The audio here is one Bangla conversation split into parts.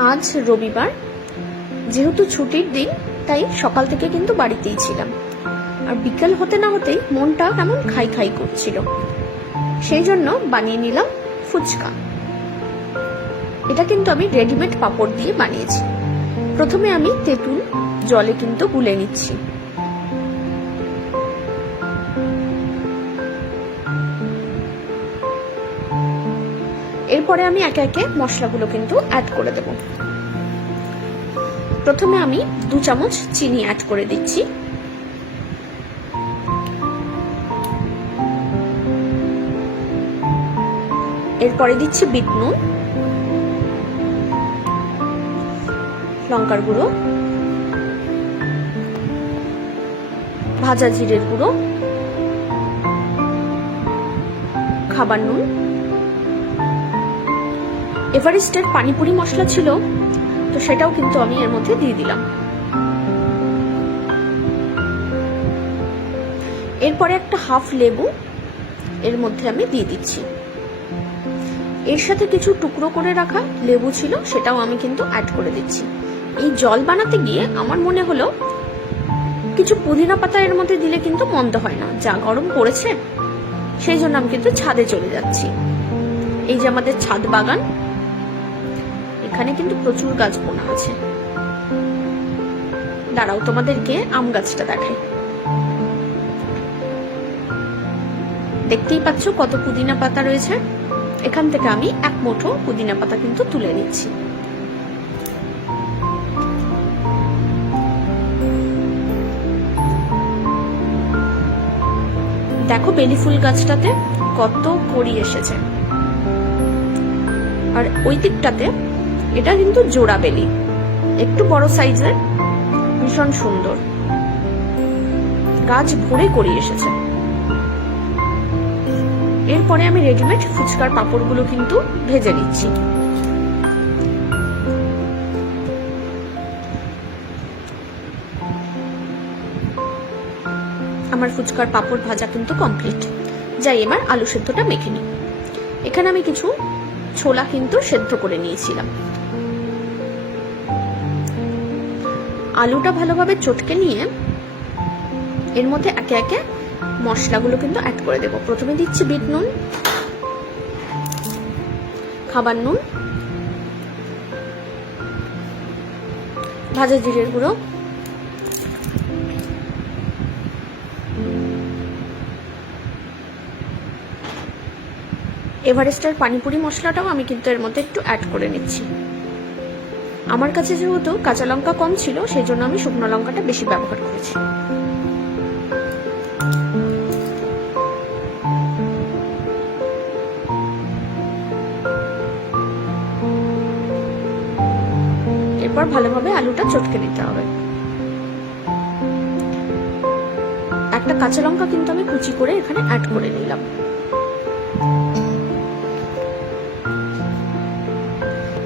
আজ রবিবার। যেহেতু ছুটির দিন, তাই সকাল থেকে কিন্তু বাড়িতেই ছিলাম। আর বিকেল হতে না হতেই মনটা কেমন খাই খাই করছিল। সেই জন্য বানিয়ে নিলাম ফুচকা। এটা কিন্তু আমি রেডিমেড পাপড় দিয়ে বানিয়েছি। প্রথমে আমি তেঁতুল জলে কিন্তু গুলে নিচ্ছি। এরপরে আমি একে একে মশলাগুলো কিন্তু অ্যাড করে দেব। প্রথমে আমি দু চামচ চিনি অ্যাড করে দিচ্ছি। এরপরে দিচ্ছি বিট নুন, লঙ্কার গুঁড়ো, ভাজা জিরের গুঁড়ো, খাবার নুন এভারেস্টের পানিপুরি মশলা ছিল, তো সেটাও কিন্তু আমি এর মধ্যে দিয়ে দিলাম। এরপরে একটা হাফ লেবু এর মধ্যে আমি দিয়ে দিচ্ছি। এর সাথে কিছু টুকরো করে রাখা লেবু ছিল, সেটাও আমি কিন্তু অ্যাড করে দিচ্ছি। এই জল বানাতে গিয়ে আমার মনে হলো, কিছু পুদিনা পাতা এর মধ্যে দিলে কিন্তু মন্দ হয় না, যা গরম পড়েছে, সেই জন্য আমি কিন্তু ছাদে চলে যাচ্ছি। এই যে আমাদের ছাদ বাগান এখানে কিন্তু প্রচুর গাছ বোনা আছে। দাঁড়াও, তোমাদেরকে আম গাছটা দেখাই। দেখতেই পাচ্ছ কত পুদিনা পাতা রয়েছে? এখান থেকে আমি এক মুঠো পুদিনা পাতা কিন্তু তুলে নিচ্ছি। দেখো বেলি ফুল গাছটাতে কত কড়ি এসেছে। আর ওই দিকটাতে এটা কিন্তু জোড়া বেলি। একটু বড় সাইজের, ভীষণ সুন্দর। গাছ ভরে কড়ি এসেছে। এরপরে আমি রেডিমেড ফুচকার পাপড়গুলো কিন্তু ভেজে নিচ্ছি। আমার ফুচকার পাপড় ভাজা কিন্তু কমপ্লিট। যাই, এবার আলু সেদ্ধটা মেখে নিই। এখানে আমি কিছু ছোলা কিন্তু সেদ্ধ করে নিয়েছিলাম। আলুটা ভালোভাবে চটকে নিয়ে এর মধ্যে একে একে মশলাগুলো কিন্তু অ্যাড করে দেব। প্রথমে দিচ্ছি বিট নুন, খাবার নুন, ভাজা জিরের গুঁড়ো, এভারেস্টের পানিপুরি মশলাটাও আমি কিন্তু এর মধ্যে একটু অ্যাড করে নিচ্ছি। আমার কাছে যেহেতু কাঁচা লঙ্কা কম ছিল সেই জন্য আমি শুকনো লঙ্কাটা বেশি ব্যবহার করেছি। এরপর ভালোভাবে আলুটা চটকে নিতে হবে। একটা কাঁচা লঙ্কা কিন্তু আমি কুচি করে এখানে অ্যাড করে নিলাম।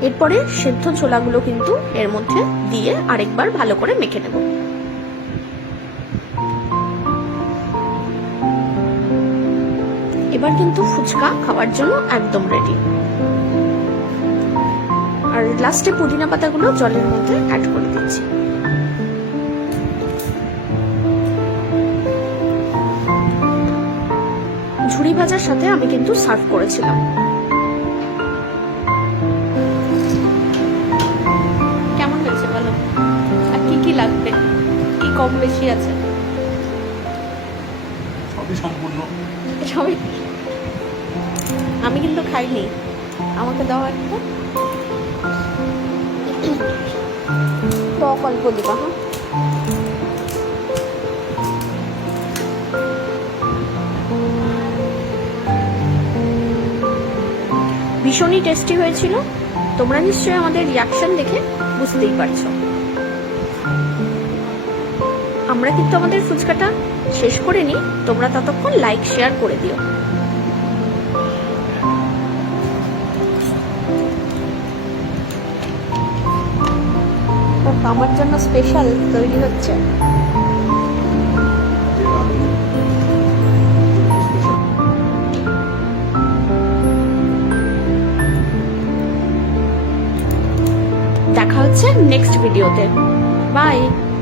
এরপরে সেদ্ধ ছোলাগুলো কিন্তু এর মধ্যে দিয়ে আরেকবার ভালো করে মেখে নেব। এবার কিন্তু ফুচকা খাওয়ার জন্য একদম রেডি আর লাস্টে পুদিনা পাতাগুলো জলের মধ্যে অ্যাড করে দিচ্ছি। ঝুড়ি ভাজার সাথে আমি কিন্তু সার্ভ করেছিলাম। লাগবে। কি কম বেশি আছে? সবই সম্পূর্ণ। সবই? আমি কিন্তু খাইনি। আমাকে দাও একটা। টক অল্প দিবা হ্যাঁ? ভীষণই টেস্টি হয়েছিল। তোমরা নিশ্চয়ই আমাদের রিয়াকশন দেখে বুঝতেই পারছ। আমরা কিন্তু আমাদের ফুচকাটা শেষ করে নিই। তোমরা ততক্ষণ লাইক শেয়ার করে দিও। আমার জন্য স্পেশাল তৈরি হচ্ছে। দেখা হচ্ছে নেক্সট ভিডিওতে Bye!